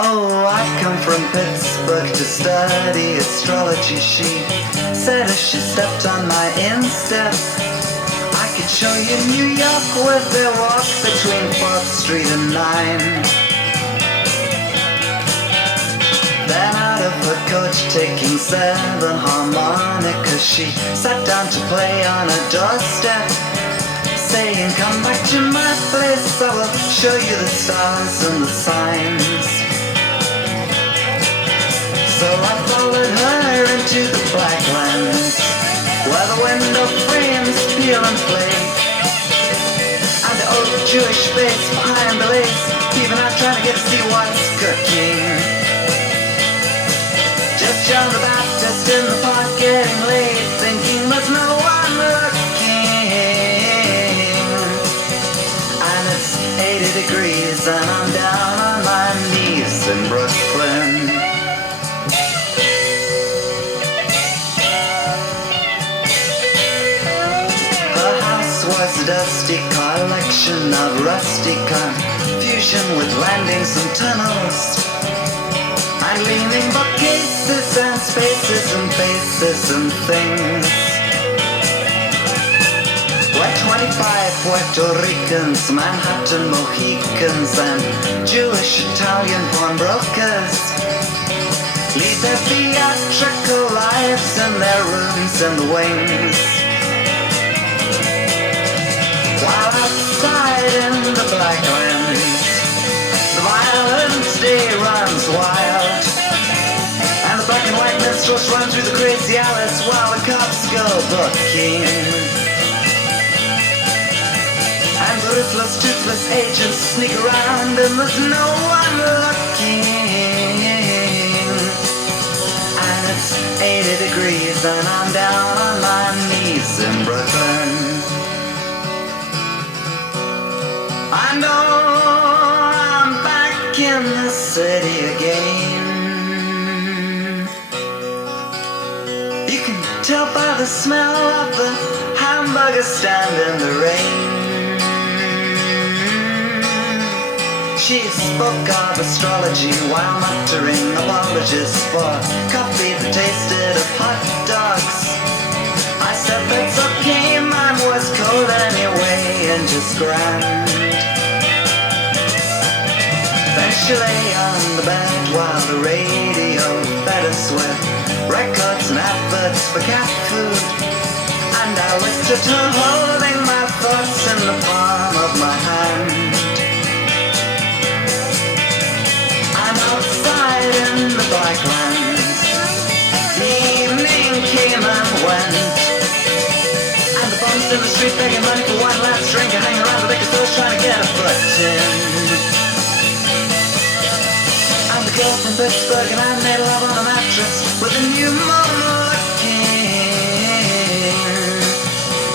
Oh, I come from Pittsburgh to study astrology. She said as she stepped on my instep, I could show you New York with their walk between 4th Street and 9. Then out of her coach taking 7 harmonicas, she sat down to play on a doorstep, saying, come back to my place, I will show you the stars and the signs. So I followed her into the black lands, where the window frames peel and flake, and the old Jewish face behind the lace, peeping out trying to get to see what's cooking. Just John the Baptist in the park getting late, thinking there's no one looking. And it's 80 degrees and I'm down on my knees in Brooklyn. Was a dusty collection of rusty confusion with landings and tunnels, and leaning bookcases and spaces and faces and things, where 25 Puerto Ricans, Manhattan Mohicans, and Jewish Italian pawnbrokers lead their theatrical lives in their rooms in the wings. While outside in the black lands, the violent day runs wild, and the black and white minstrels run through the crazy alleys while the cops go booking. And the ruthless, toothless agents sneak around and there's no one looking. And it's 80 degrees and I'm down on my knees in Brooklyn. I know I'm back in the city again. You can tell by the smell of the hamburger stand in the rain. She spoke of astrology while muttering apologies for coffee that tasted of hot dogs. I said that's okay, mine was cold anyway and just grand. Then she lay on the bed while the radio fed us with records and adverts for cat food, and I looked at her holding my thoughts in the palm of my hand. I'm outside in the black lands, the evening came and went, and the bums in the street begging money for one last drink and hanging around the liquor stores trying to get a foot in. Girl from Pittsburgh and I made love on a mattress with a new moon looking.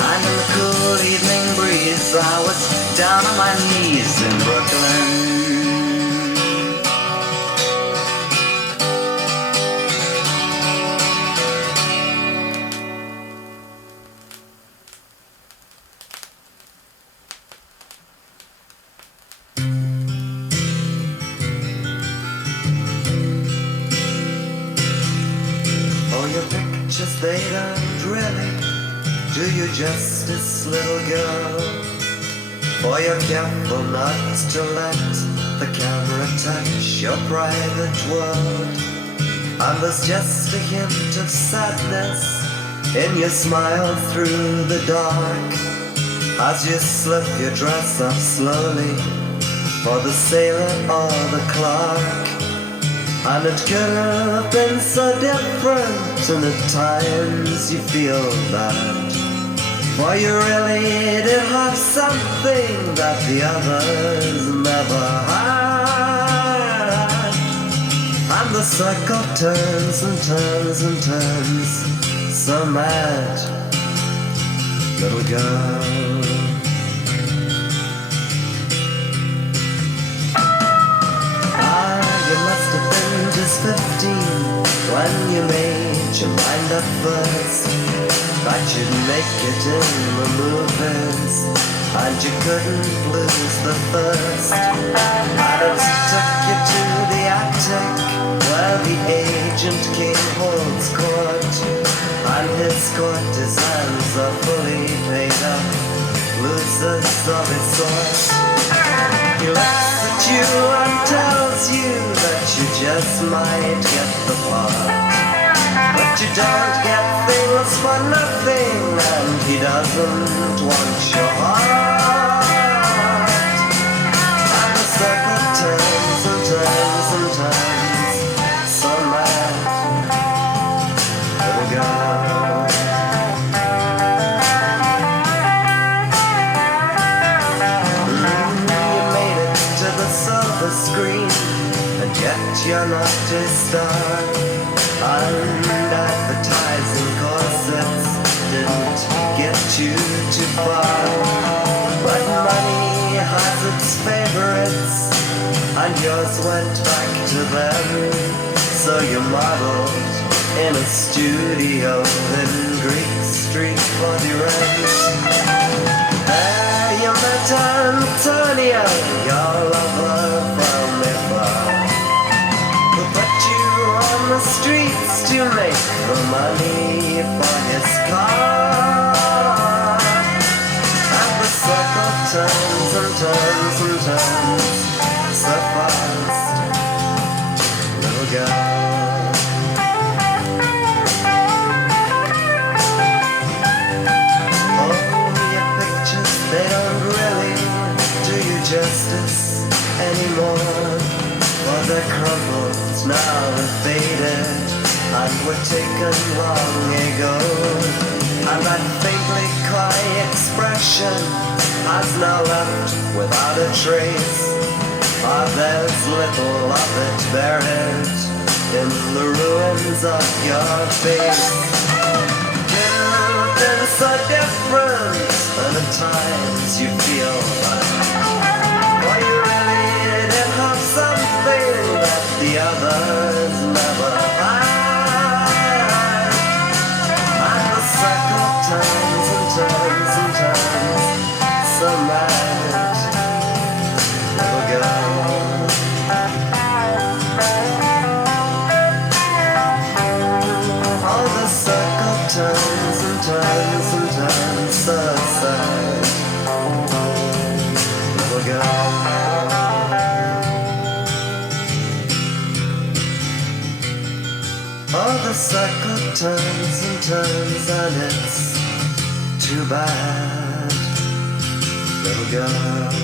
And in the cool evening breeze I was down on my knees in Brooklyn. They don't really do you justice, little girl, for you're careful not to let the camera touch your private world. And there's just a hint of sadness in your smile through the dark as you slip your dress up slowly for the sailor or the clerk. And it could have been so different, and at times you feel bad, for you really did have something that the others never had. And the circle turns and turns and turns, so mad, little girl. You must have been just 15 when you made your mind up first that you'd make it in the movies, and you couldn't lose the thirst. And it took you to the acting depths of his soul. He looks at you and tells you that you just might get the part. But you don't get things for nothing, and he doesn't want your heart. And the circle turns and turns and turns, so mad, little girl. You made it to the silver screen, and yet you're not his star. And advertising corsets didn't get you too far. But money has its favorites, and yours went back to them. So you modeled in a studio in Greek Street for the rent. There you met Antonio, your lover from afar, who put you on the streets to make the money for his car. And the circle turns and turns and turns so fast, little girl. Oh, your pictures, they don't really do you justice anymore. For they're crumpled, now and faded, and were taken long ago. And that faintly coy expression has now left without a trace. Ah, there's little of it buried in the ruins of your face. You've been so different, and at times you feel like, oh, you really did have something that the others never had. And the circle turns and turns and turns, so mad, little girl. Oh, the circle turns and turns and turns, so sad, little girl. Oh, the circle turns and turns, and it's too bad, little girl.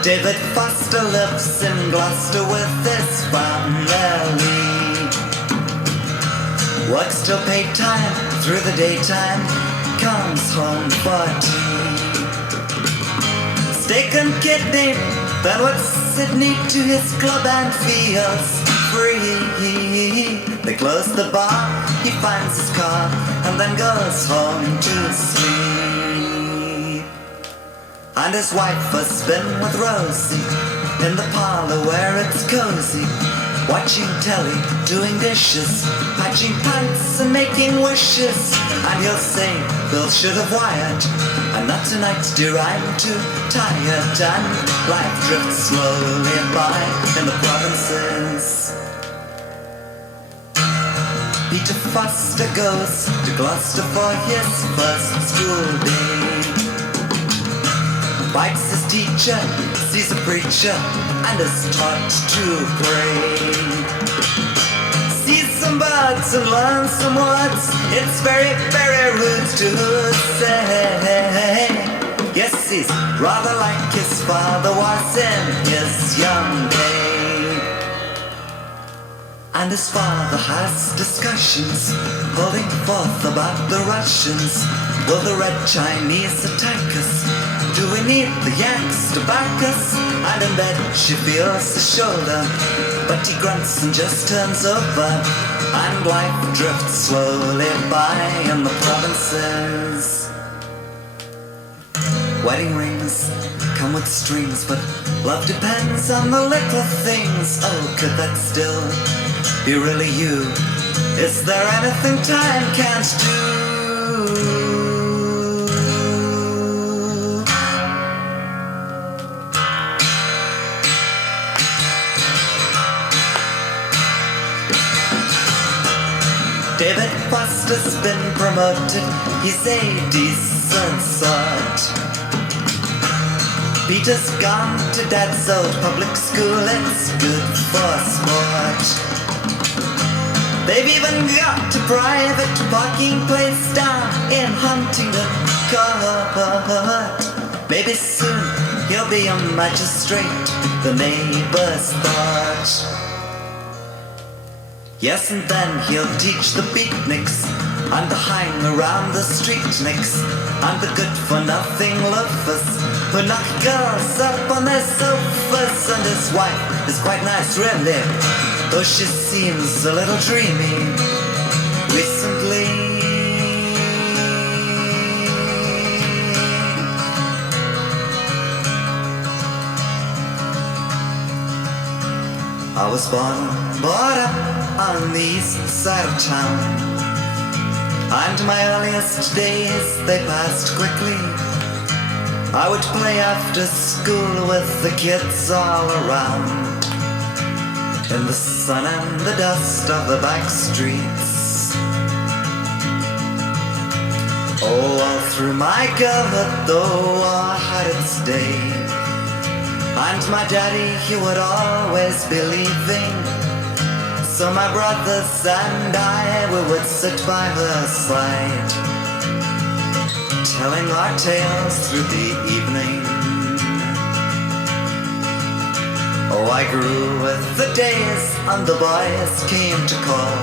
David Foster lives in Gloucester with his family. Works till pay time, through the daytime, comes home for tea. Steak and kidney, then with Sydney to his club and feels free. They close the bar, he finds his car, and then goes home to sleep. And his wife has been with Rosie in the parlor where it's cozy, watching telly, doing dishes, patching pants and making wishes. And he'll say, Bill should have wired, and not tonight, dear, I'm too tired. And life drifts slowly by in the provinces. Peter Foster goes to Gloucester for his first school day. Bites his teacher, sees a preacher, and is taught to pray. Sees some birds and learns some words, it's very, very rude to say. Yes, he's rather like his father was in his young day. And his father has discussions, holding forth about the Russians. Will the Red Chinese attack us? Do we need the Yanks to back us? And in bed she feels the shoulder, but he grunts and just turns over. And life drifts slowly by in the provinces. Wedding rings come with strings, but love depends on the little things. Oh, could that still be really you? Is there anything time can't do? David Foster's been promoted, he's a decent sort. Peter's gone to Dad's old public school, it's good for sport. They've even got a private parking place down in Huntington Court. Maybe soon he'll be a magistrate, the neighbors thought. Yes, and then he'll teach the beatniks and the hang around the streetniks and the good-for-nothing loafers who knock girls up on their sofas. And his wife is quite nice, really, though she seems a little dreamy recently. I was brought up on the east side of town, and my earliest days, they passed quickly. I would play after school with the kids all around, in the sun and the dust of the back streets. Oh, all through my girlhood, though, I had its day. And my daddy, he would always be leaving, so my brothers and I, we would sit by her side, telling our tales through the evening. Oh, I grew with the days, and the boys came to call.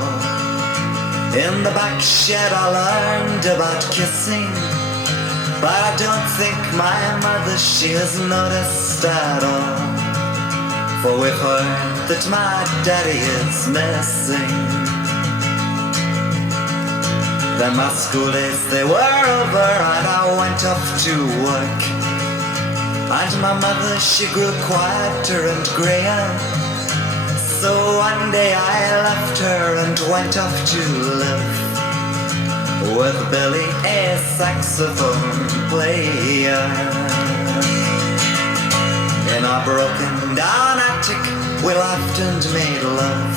In the back shed I learned about kissing, but I don't think my mother, she has noticed at all. For we've heard that my daddy is missing. Then my school days, they were over and I went off to work. And my mother, she grew quieter and grayer. So one day I left her and went off to live with Billy, a saxophone player. In our broken down attic, we laughed and made love,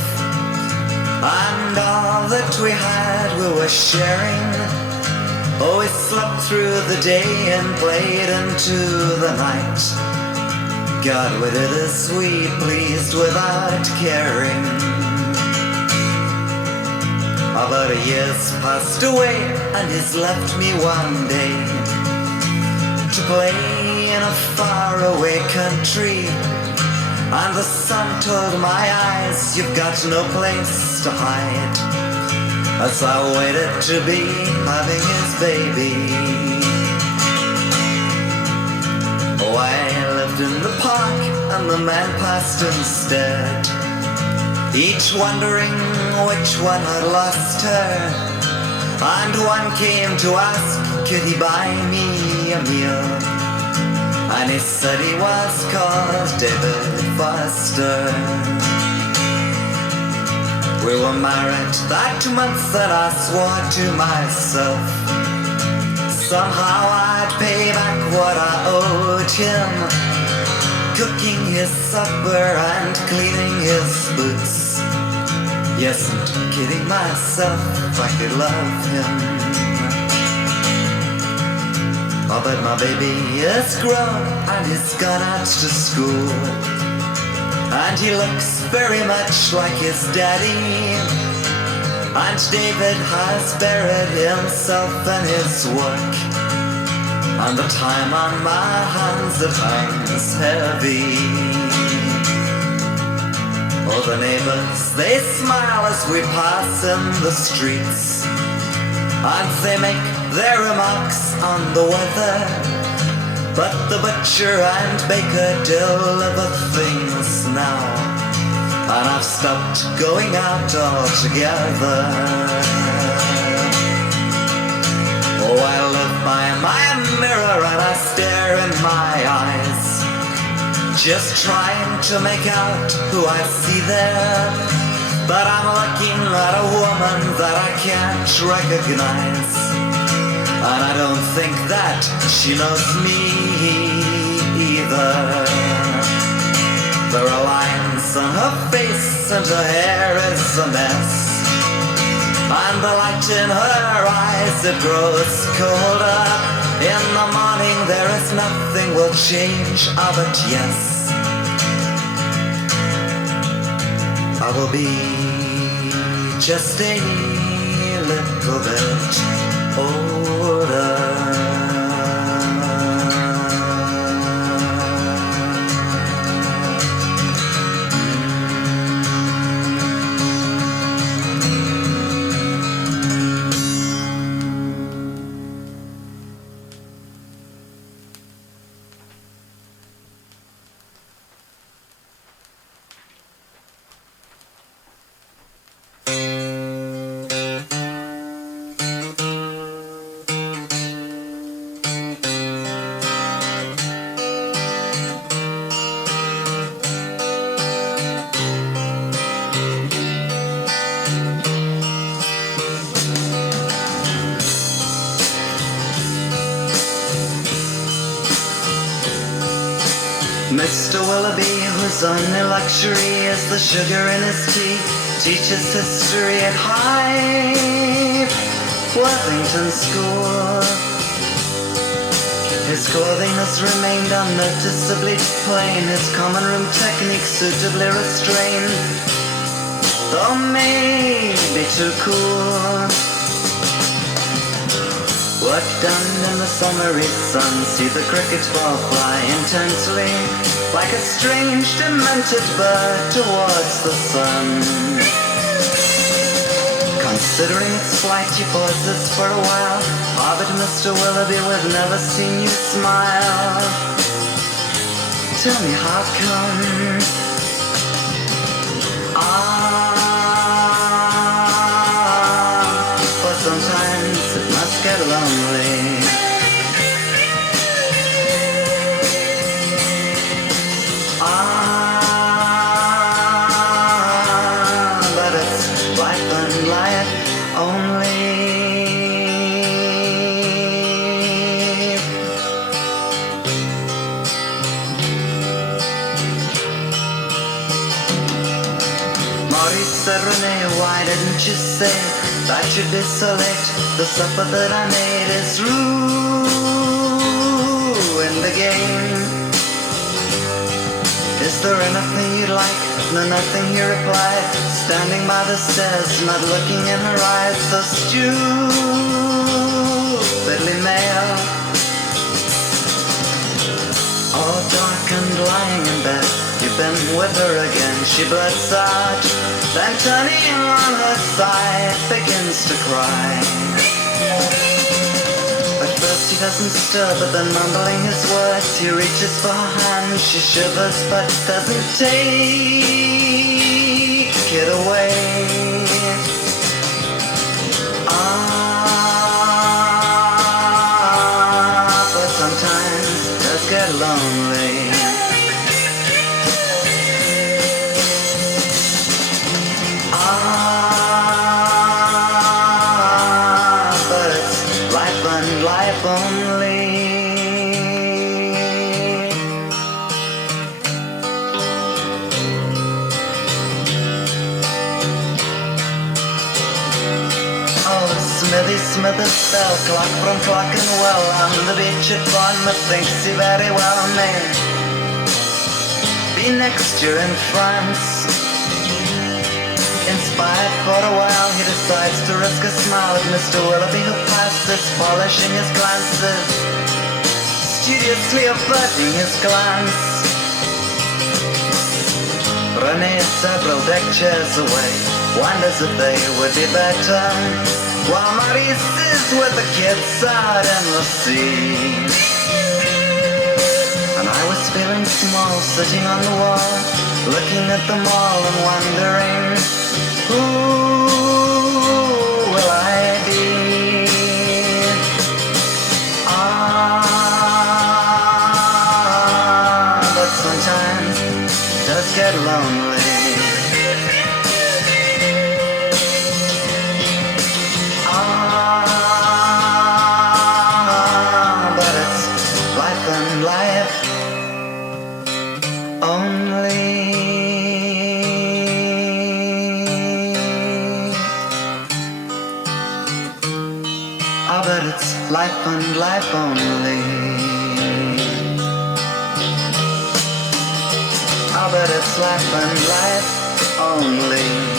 and all that we had we were sharing. Oh, we slept through the day and played into the night. God, we did as we pleased without caring. About a year's passed away, and he's left me one day to play in a faraway country. And the sun told my eyes, you've got no place to hide, as I waited to be having his baby. Oh, I lived in the park, and the man passed instead, each wondering which one had lost her. And one came to ask, could he buy me a meal? And he said he was called David Foster. We were married that month, and I swore to myself, somehow I'd pay back what I owed him, cooking his supper and cleaning his boots. Yes, and kidding myself, I could love him. Oh, but my baby is grown and he's gone out to school, and he looks very much like his daddy. And David has buried himself in his work, and the time on my hands at times heavy. Oh, the neighbors, they smile as we pass in the streets, and they make their remarks on the weather. But the butcher and baker deliver things now, and I've stopped going out altogether. Oh, I live by my mirror and I stare just trying to make out who I see there. But I'm looking at a woman that I can't recognize, and I don't think that she knows me either. There are lines on her face and her hair is a mess, and the light in her eyes, it grows colder. In the morning there is nothing will change, but yes, I will be just a little bit older. Mr. Willoughby, whose only luxury is the sugar in his tea, teaches history at High Worthington School. His clothing has remained unnoticeably plain, his common room technique suitably restrained, though maybe too cool. Work done in the summery sun, see the cricket ball fly intensely, like a strange demented bird towards the sun. Considering its flight, he pauses for a while. Ah, but Mr. Willoughby, we've never seen you smile. Tell me how come? For sometimes it must get lonely. But it's life and life only. Maurice said, Renee, why didn't you say that you'd be so late? The supper that I made is ruined again. Is there anything you'd like? No, nothing, he replied, standing by the stairs, not looking in her eyes, so stupidly male. All dark and lying in bed, you've been with her again, she blurts out, then turning on her side, begins to cry. At first he doesn't stir, but then mumbling his words, he reaches for her hand, she shivers but doesn't take it away. But sometimes it does get lonely. But it's life and life only. Smithy Smithers fell, clock from Clockenwell, on the beach at Bournemouth, thinks he very well may be next year in France. Inspired for a while, he decides to risk a smile at Mr. Willoughby, who passes, polishing his glances, studiously averting his glance. Renee, several deck chairs away, wonders if they would be better, while Maurice is with the kids out in the sea. And I was feeling small, sitting on the wall, looking at them all and wondering, who will I be? But sometimes I bet it's life and life only. I bet it's life and life only.